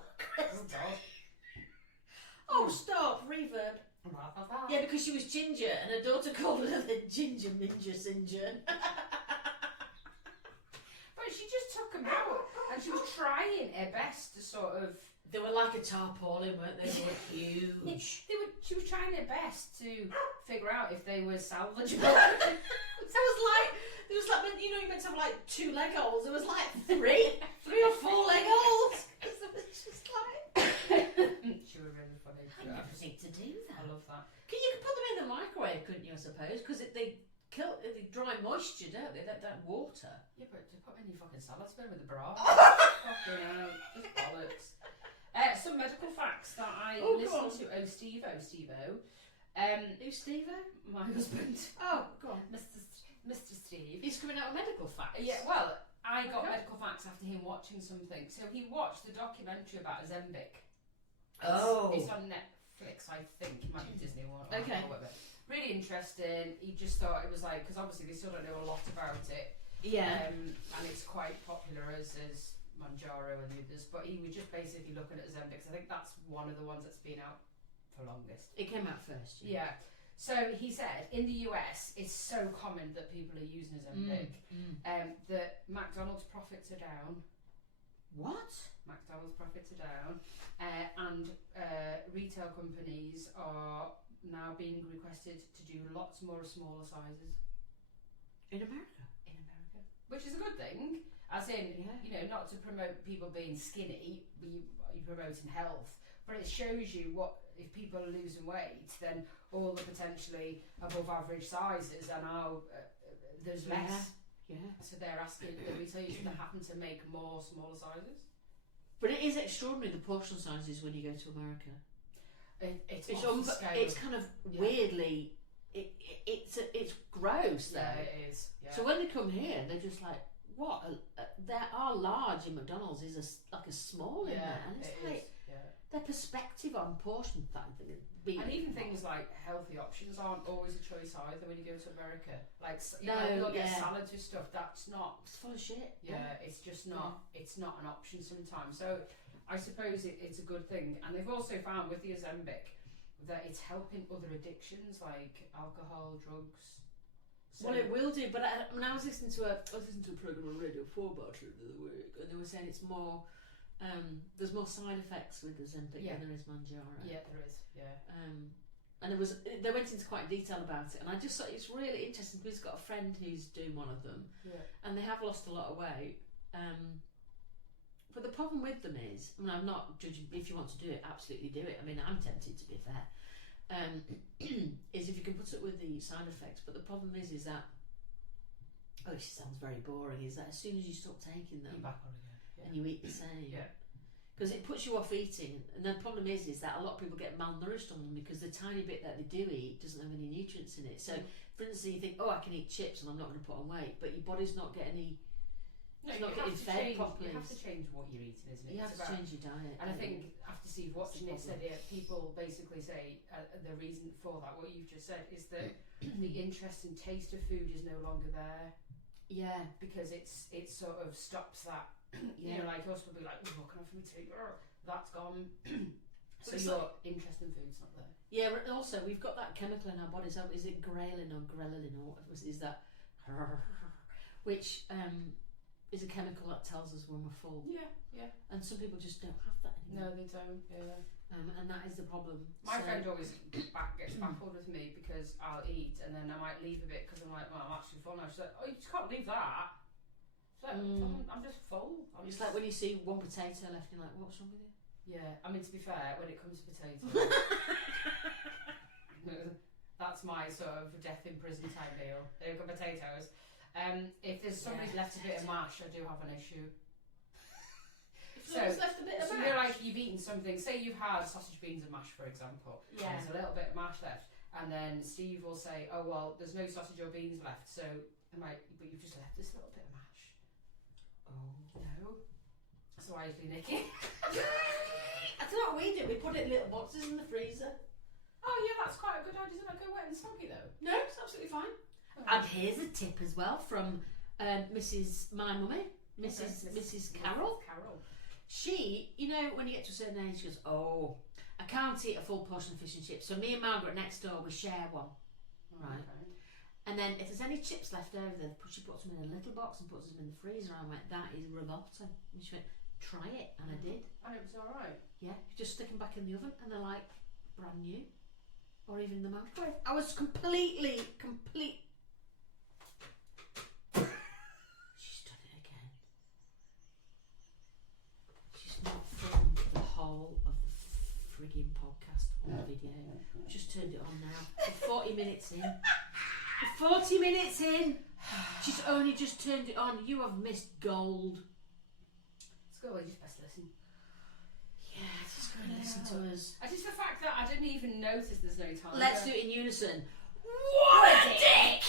Oh, stop! Reverb. God. Yeah, because she was ginger, and her daughter called her the ginger minja singer. But she just took them out, and she was trying her best to sort of. They were like a tarpaulin, weren't they? They were huge. She was trying her best to figure out if they were salvageable. There was like, you know, you meant to have like 2 leg holes. There was like 3 or 4 leg holes. Because it was just like. She was really funny. I never think to do that. I love that. You could put them in the microwave, couldn't you? I suppose because they dry moisture, don't they? That water. Yeah, but to put them in your fucking salad spoon with a bra. Fucking hell, just bollocks. Some medical facts that I listened to. Oh, Steve-O. Who's Steve-O? My husband. Oh, go on. Mr. Steve. He's coming out with medical facts. Yeah, well, I got medical facts after him watching something. So he watched the documentary about Ozempic. It's on Netflix, I think. It might be Disney or okay. whatever. Really interesting. He just thought it was like, because obviously they still don't know a lot about it. Yeah. And it's quite popular as Manjaro and the others, but he was just basically looking at Ozempic. I think that's one of the ones that's been out for longest. It came out first. Yeah. So he said in the US it's so common that people are using Ozempic that McDonald's profits are down. What? McDonald's profits are down, and retail companies are now being requested to do lots more smaller sizes. In America? In America. Which is a good thing. As in, you know, not to promote people being skinny, you're promoting health, but it shows you what, if people are losing weight, then all the potentially above average sizes are now, there's less. Yeah. So they're asking the retailers to happen to make more smaller sizes. But it is extraordinary, the portion sizes when you go to America. It's kind of weirdly, it's gross though. Yeah, it is. Yeah. So when they come here, they're just like, what? There are large in McDonald's is like a small in there, and it's like their perspective on portion thing. And even things like healthy options aren't always a choice either when you go to America. Like you'll get salads with stuff that's not. It's full of shit. Yeah, it's just not. It's not an option sometimes. So I suppose it's a good thing. And they've also found with the Ozempic that it's helping other addictions like alcohol, drugs. So well, it will do. But I was listening to a program on Radio 4 about it the other week, and they were saying it's more. There's more side effects with Ozempic than there is Manjaro. Yeah, there is. Yeah. And they went into quite detail about it, and I just thought it's really interesting because he's got a friend who's doing one of them, and they have lost a lot of weight. But the problem with them is, I mean, I'm not judging. If you want to do it, absolutely do it. I mean, I'm tempted to be fair. Is if you can put it with the side effects, but the problem is that it sounds very boring. Is that as soon as you stop taking them, you're back on again. And you eat the same. Yeah. Because it puts you off eating, and the problem is that a lot of people get malnourished on them because the tiny bit that they do eat doesn't have any nutrients in it. So, for instance, you think, I can eat chips and I'm not going to put on weight, but your body's not getting any. It's not getting fed properly. You have to change what you're eating, isn't it? You have to change your diet. And I think after Steve watching it said it, people basically say the reason for that, what you've just said, is that the interest and taste of food is no longer there. Yeah. Because it sort of stops that. You know, like us will be like, what can I have for me to eat? That's gone. So your interest in food's not there. Yeah, but also we've got that chemical in our bodies. Is it ghrelin or ghrelin or what is that? Which is a chemical that tells us when we're full. Yeah, yeah. And some people just don't have that anymore. No, they don't. Yeah. And that is the problem. My friend always gets baffled with me because I'll eat and then I might leave a bit because I'm like, well, I'm actually full now. She's like, you just can't leave that. Like, I'm just full. It's like when you see one potato left, you're like, what's wrong with you? Yeah, I mean, to be fair, when it comes to potatoes, that's my sort of death in prison type deal. They've got potatoes. If there's somebody's left a bit of mash, I do have an issue. So left a bit of mash? You know, like you've eaten something, say you've had sausage, beans and mash, for example. Yeah. There's a little bit of mash left. And then Steve will say, oh, well, there's no sausage or beans left. So I'm like, but you've just left this little bit of mash. Oh. No. So I usually nick it. I don't know what we do. We put it in little boxes in the freezer. Oh yeah, that's quite a good idea. Doesn't that go wet and soggy though? No, it's absolutely fine. And here's a tip as well from my mummy, Mrs. Carol. She, you know, when you get to a certain age, she goes, "Oh, I can't eat a full portion of fish and chips." So me and Margaret next door, we share one, right? Okay. And then if there's any chips left over, then she puts them in a little box and puts them in the freezer. I went, "That is ricotta." And she went, "Try it," and I did. And it was all right. Yeah, you just stick them back in the oven, and they're like brand new, or even in the microwave. I was complete. She's done it again. She's not filmed the whole of the frigging podcast on video. I've just turned it on now. We're 40 minutes in. 40 minutes in. She's only just turned it on. You have missed gold. Let's go away. Just best listen. Yeah, just go and listen to us. Just the fact that I didn't even notice there's no time. Let's do it in unison. What a dick!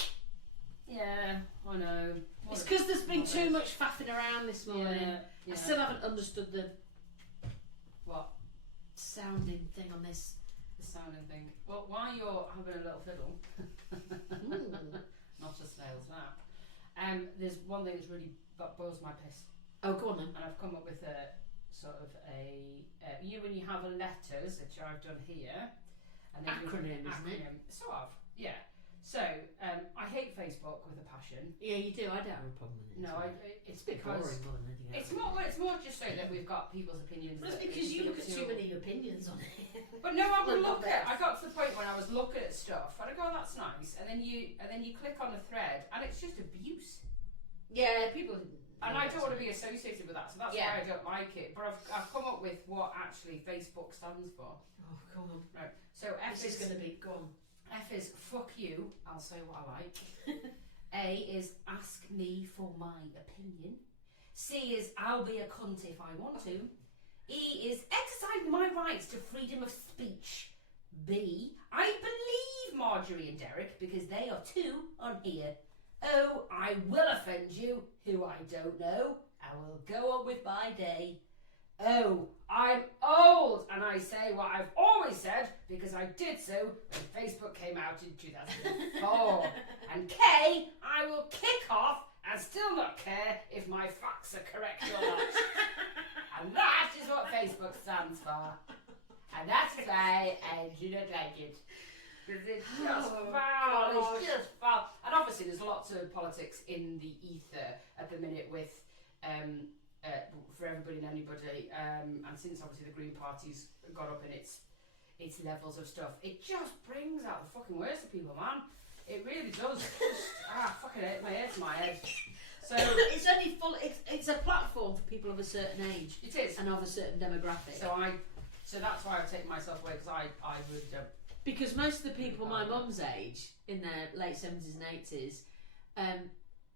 Yeah, I know. It's because there's been too much faffing around this morning. Yeah. I still haven't understood the What? sounding thing on this. The sounding thing. Well, while you're having a little fiddle, not a snail's nap, there's one thing that's really boils my piss. Oh, go on then. And I've come up with a sort of when you have letters, which I've done here. And then Acronym, isn't it? Sort of, yeah. So, I hate Facebook with a passion. Yeah, you do. I don't have a problem with it. No, it's a bit because boring more than anything else. it's more just so that we've got people's opinions. Well, it's because you look at too many opinions on it. But no, I would look at. I got to the point when I was looking at stuff, and I go, "Oh, that's nice," and then you click on a thread, and it's just abuse. Yeah, people. And I don't want to be associated with that, so that's why I don't like it. But I've come up with what actually Facebook stands for. Oh, come on. Right. So F This is going to be gone. F is fuck you. I'll say what I like. A is ask me for my opinion. C is I'll be a cunt if I want to. E is exercise my rights to freedom of speech. B, I believe Marjorie and Derek because they are two on here. O, I will offend you, who I don't know. I will go on with my day. O, I'm old and I say what I've always said because I did so when Facebook came out in 2004. And K, I will kick off and still not care if my facts are correct or not. And that is what Facebook stands for. And that's why I do not like it. Because it's just foul, it's just foul. And obviously there's lots of politics in the ether at the minute with for everybody and anybody, and since obviously the Green Party's got up in its levels of stuff, it just brings out the fucking worst of people, man. It really does. Fucking hate my head to my head. So it's only full. It's a platform for people of a certain age. It is, and of a certain demographic. So that's why I've taken myself away, because I would. Because most of the people my mum's age, in their late 70s and 80s,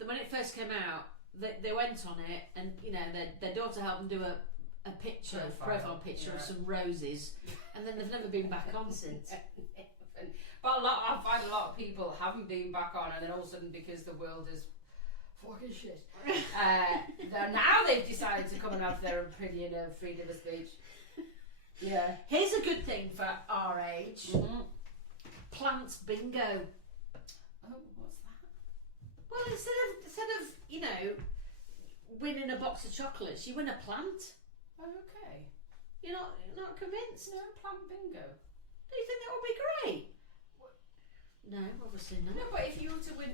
when it first came out, they went on it, and you know their daughter helped them do a picture, profile picture of some roses, and then they've never been back on since. But I find a lot of people haven't been back on, and then all of a sudden, because the world is fucking shit, now they've decided to come and have their opinion of freedom of speech. Yeah. Here's a good thing for our age. Mm-hmm. Plants bingo. Oh, what's that? Well, instead of you know winning a box of chocolates, you win a plant. Oh, okay. You're not convinced? No, plant bingo. Do you think that would be great? No, obviously not. No, but if you were to win,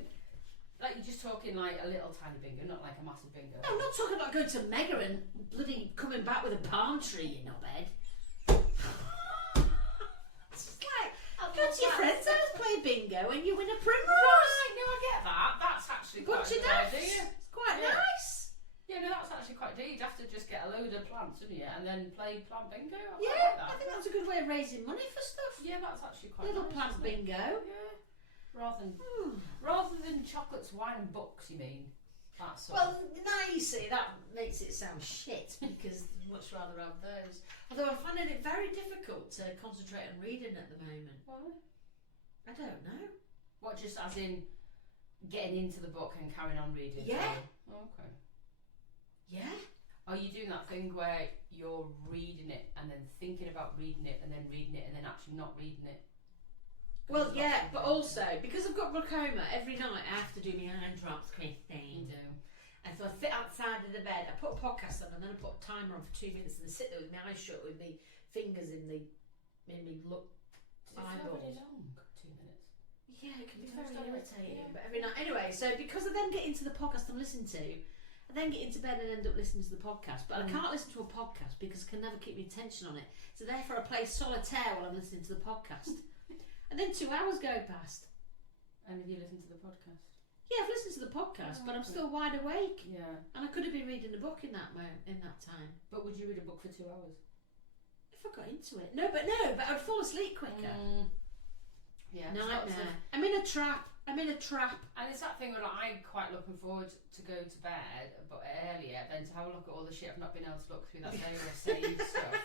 like you're just talking like a little tiny bingo, not like a massive bingo. No, I'm not talking about going to Mega and bloody coming back with a palm tree, you knobhead. It's like, go to your friend's house, play bingo, and you win a primrose. Right, no, I get that. That's actually quite a good idea. It's quite nice. Yeah, no, that's actually quite good. You'd have to just get a load of plants, wouldn't you, and then play plant bingo. I think that's a good way of raising money for stuff. Yeah, that's actually quite little nice, plant bingo. Yeah. Rather than chocolates, wine, and books, you mean? That's well, now you see that makes it sound shit because I'd much rather have those. Although I'm finding it very difficult to concentrate on reading at the moment. Why? I don't know. What, just as in getting into the book and carrying on reading? Yeah. Oh, okay. Yeah. Are you doing that thing where you're reading it and then thinking about reading it and then reading it and then actually not reading it? Well, yeah, but also because I've got glaucoma, every night I have to do my eye drops, Christine. You do. And so I sit outside of the bed, I put a podcast on, and then I put a timer on for 2 minutes, and I sit there with my eyes shut, with my fingers in me look. Does it feel really long? 2 minutes. Yeah, it can be Don't very stop it. irritating. Yeah. But every night, anyway. So because I then get into the podcast I'm listening to, I then get into bed and end up listening to the podcast. But I can't listen to a podcast because I can never keep my attention on it. So therefore, I play solitaire while I'm listening to the podcast, and then 2 hours go past. And have you listened to the podcast? Yeah, I've listened to the podcast, but I'm still wide awake. Yeah. And I could have been reading a book in that time. But would you read a book for 2 hours? If I got into it. No, but I'd fall asleep quicker. Yeah. Nightmare. I'm in a trap. And it's that thing where I'm quite looking forward to go to bed, but earlier, then to have a look at all the shit I've not been able to look through that day or saved stuff.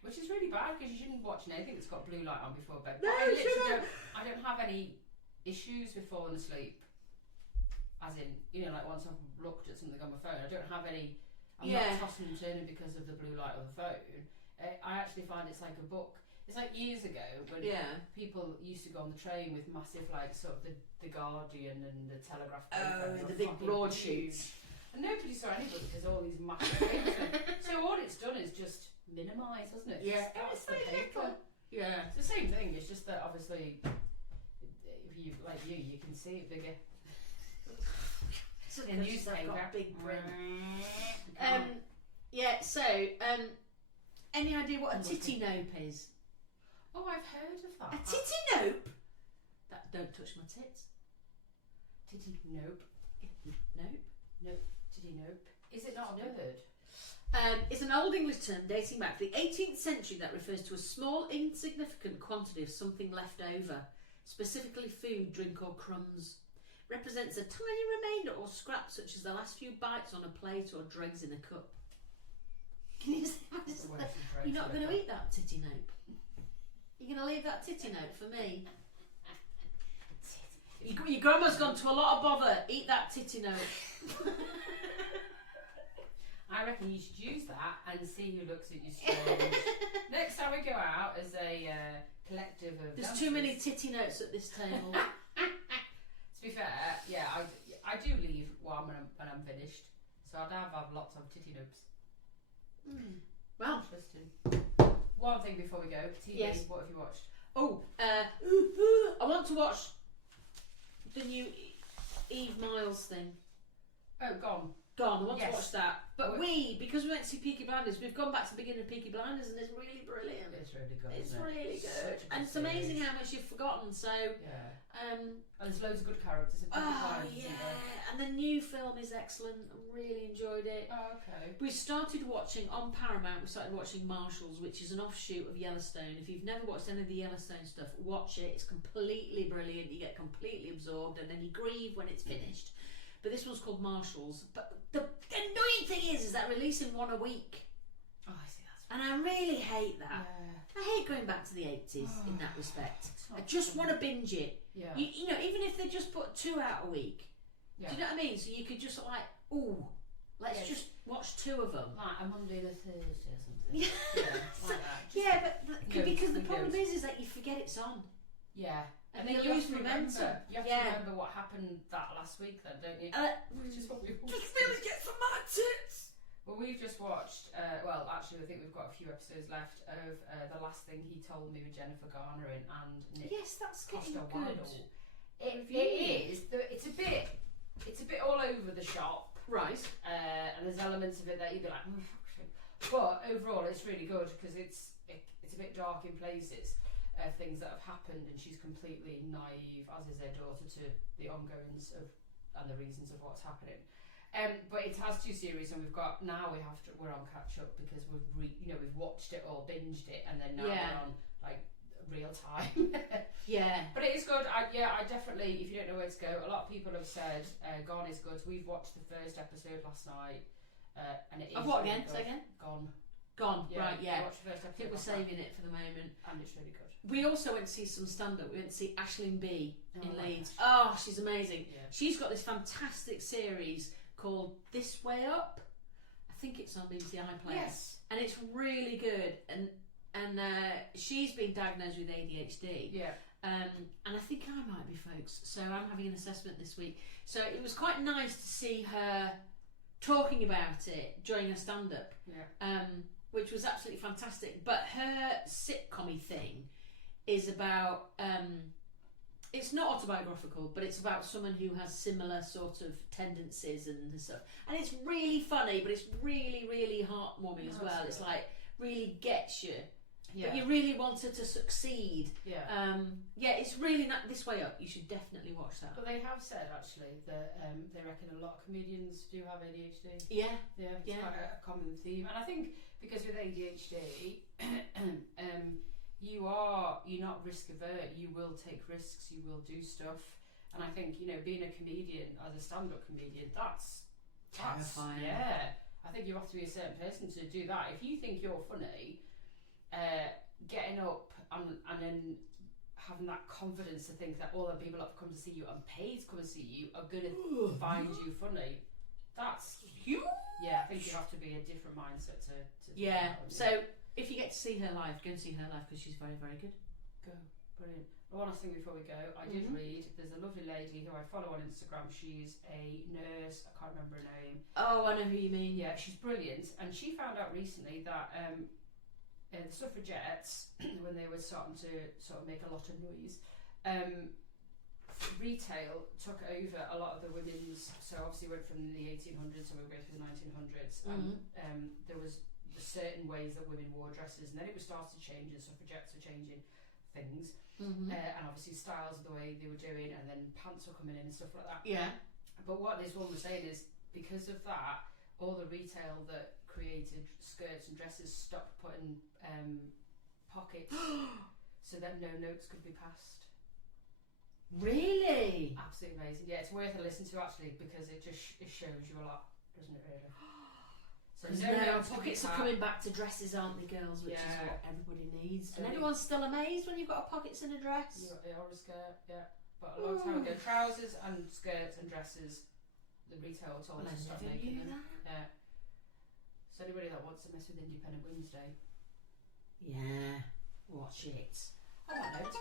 Which is really bad because you shouldn't be watching anything that's got blue light on before bed. No, I don't have any issues with falling asleep. As in, like once I've looked at something on my phone, I don't have any. I'm not tossing and turning because of the blue light on the phone. I actually find it's like a book. It's like years ago when people used to go on the train with massive, like, sort of the Guardian and the Telegraph paper. The big broadsheets. And nobody saw anybody because all these massive things. So all it's done is just minimise, hasn't it? Yeah. That's the paper. Yeah. It's the same thing. It's just that obviously, if you like you can see it bigger. In newspaper. I've got a big brim. Any idea what a titty nope is? Oh, I've heard of that. A titty nope? That don't touch my tits. Titty nope. Nope. Nope. Titty nope. Is it not a bird? It's an old English term dating back to the 18th century that refers to a small, insignificant quantity of something left over, specifically food, drink or crumbs. Represents a tiny remainder or scrap such as the last few bites on a plate or dregs in a cup. Can you see you're not going to eat that titty nope? You're going to leave that titty nope for me? Your grandma's gone to a lot of bother. Eat that titty nope. I reckon you should use that and see who looks at you strange. Next time we go out as a collective of There's dancers. too many titty notes at this table. To be fair, yeah, I do leave when I'm finished, so I'd have lots of titty noobs. Well, Interesting. One thing before we go, TV. Yes. What have you watched? I want to watch the new Eve Miles thing. Oh, Gone. I want Yes. to watch that. But because we went to see Peaky Blinders, we've gone back to the beginning of Peaky Blinders, and it's really brilliant. It's really good. It's isn't it? really Such good, a good and it's amazing series. how much you've forgotten. So, Yeah. And there's loads of good characters in Peaky Blinders, isn't there? and the new film is excellent. I really enjoyed it. Oh, okay. We started watching on Paramount. We started watching Marshalls, which is an offshoot of Yellowstone. If you've never watched any of the Yellowstone stuff, watch it. It's completely brilliant. You get completely absorbed, and then you grieve when it's finished. But this one's called Marshalls. But the annoying thing is that releasing one a week, Oh, I see. That's and I really hate that. yeah. I hate going back to the 80s in that respect. It's not I just fun. want to binge it. Yeah. You know, even if they just put 2 out a week. Yeah. Do you know what I mean? So you could just let's Yes. just watch 2 of them. Like a Monday and a Thursday or something. Yeah. Like that. Just- Yeah, but No, because the it problem goes. is that you forget it's on. Yeah. And then you you lose have to momentum. remember. You have Yeah. to remember what happened that last week, then, don't you? Which is what we watched. Just really get some my tits. Well, we've just watched. Well, actually, I think we've got a few episodes left of The Last Thing He Told Me with Jennifer Garner in and Nick Yes, that's getting Costa good. Waddle. It is. It's a bit all over the shop, Right. and there's elements of it that you'd be like, oh, fuck's sake. But overall, it's really good because it's a bit dark in places. Things that have happened, and she's completely naive, as is her daughter, to the ongoings of and the reasons of what's happening. But it has 2 series, and we're on catch up because we've watched it all, binged it, and then now we're on like real time. Yeah. But it is good. I definitely, if you don't know where to go, a lot of people have said Gone is good. We've watched the first episode last night, and it is. Of what really again? good. Say again? Gone. Right, I yeah. watched the first I episode think we're last night, saving it for the moment. and it's really good. We also went to see some stand-up. We went to see Aisling B in Oh my Leeds. gosh. Oh, she's amazing. Yeah. She's got this fantastic series called This Way Up. I think it's on BBC iPlayer. Yes. And it's really good. And she's been diagnosed with ADHD. Yeah. And I think I might be, folks. So I'm having an assessment this week. So it was quite nice to see her talking about it during her stand-up. Yeah. Which was absolutely fantastic. But her sitcom-y thing is about... it's not autobiographical, but it's about someone who has similar sort of tendencies and stuff. And it's really funny, but it's really, really heartwarming as well. It's like, really gets you. Yeah. But you really want her to succeed. Yeah. It's really not this way up. You should definitely watch that. But they have said actually that they reckon a lot of comedians do have ADHD. Yeah. Yeah, it's quite a common theme. And I think because with ADHD, you're not risk avert. You will take risks. You will do stuff. And I think being a comedian, as a stand-up comedian, that's terrifying. Yeah, I think you have to be a certain person to do that. If you think you're funny, getting up and then having that confidence to think that all the people that come to see you and paid to come and see you are gonna find you funny, that's huge. Yeah, I think you have to be a different mindset to yeah. So if you get to see her live, go and see her live because she's very, very good. Go, brilliant. One last thing before we go, I did read. There's a lovely lady who I follow on Instagram. She's a nurse. I can't remember her name. Oh, I know who you mean. Yeah, she's brilliant, and she found out recently that the suffragettes, when they were starting to sort of make a lot of noise, retail took over a lot of the women's. So obviously went from the 1800s, and we were going through the 1900s, and there was certain ways that women wore dresses, and then it was started to change, and suffragettes were changing things, and obviously styles of the way they were doing, and then pants were coming in and stuff like that. Yeah. But what this one was saying is, because of that, all the retail that created skirts and dresses stopped putting pockets so that no notes could be passed. Really? Absolutely amazing. Yeah, it's worth a listen to actually, because it just it shows you a lot, doesn't it really? So Because no now pockets are coming back to dresses, aren't they, girls? Which is what everybody needs. And everyone's still amazed when you've got pockets in a dress. Or a skirt, yeah. But a long time ago, trousers and skirts and dresses, the retail told us to stop making them. Yeah. So anybody that wants to mess with Independent Women's Day, yeah, watch it. on that note,